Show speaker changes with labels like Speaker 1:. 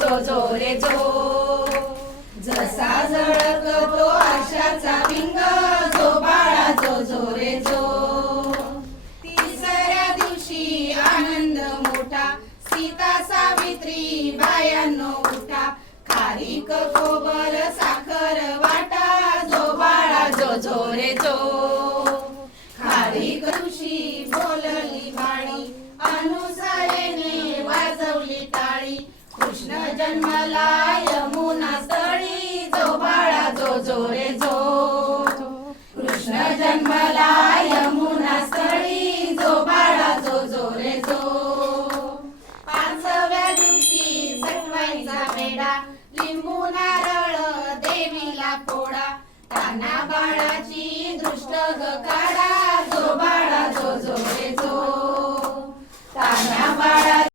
Speaker 1: जो जो रे जो. जसा झळकतो आशाचा भिंग जो बाळा जो जो रे जो. तिसऱ्या दिवशी आनंद मोठा सीता सावित्री बायांनो उठा. खारीक खोबर साखर वाटा जो बाळा जो जो रे जो. खारीक जन्मला यमुना स्थळी जो बाळा जो जो रे जो. कृष्ण जन्मला यमुना स्थळी जो बाळा जो जो रे जो. पाचव्या दिवशी सटवाईचा मेडा लिंबू नारळ देवीला पोडा ताना बाळाची दृष्ट गकार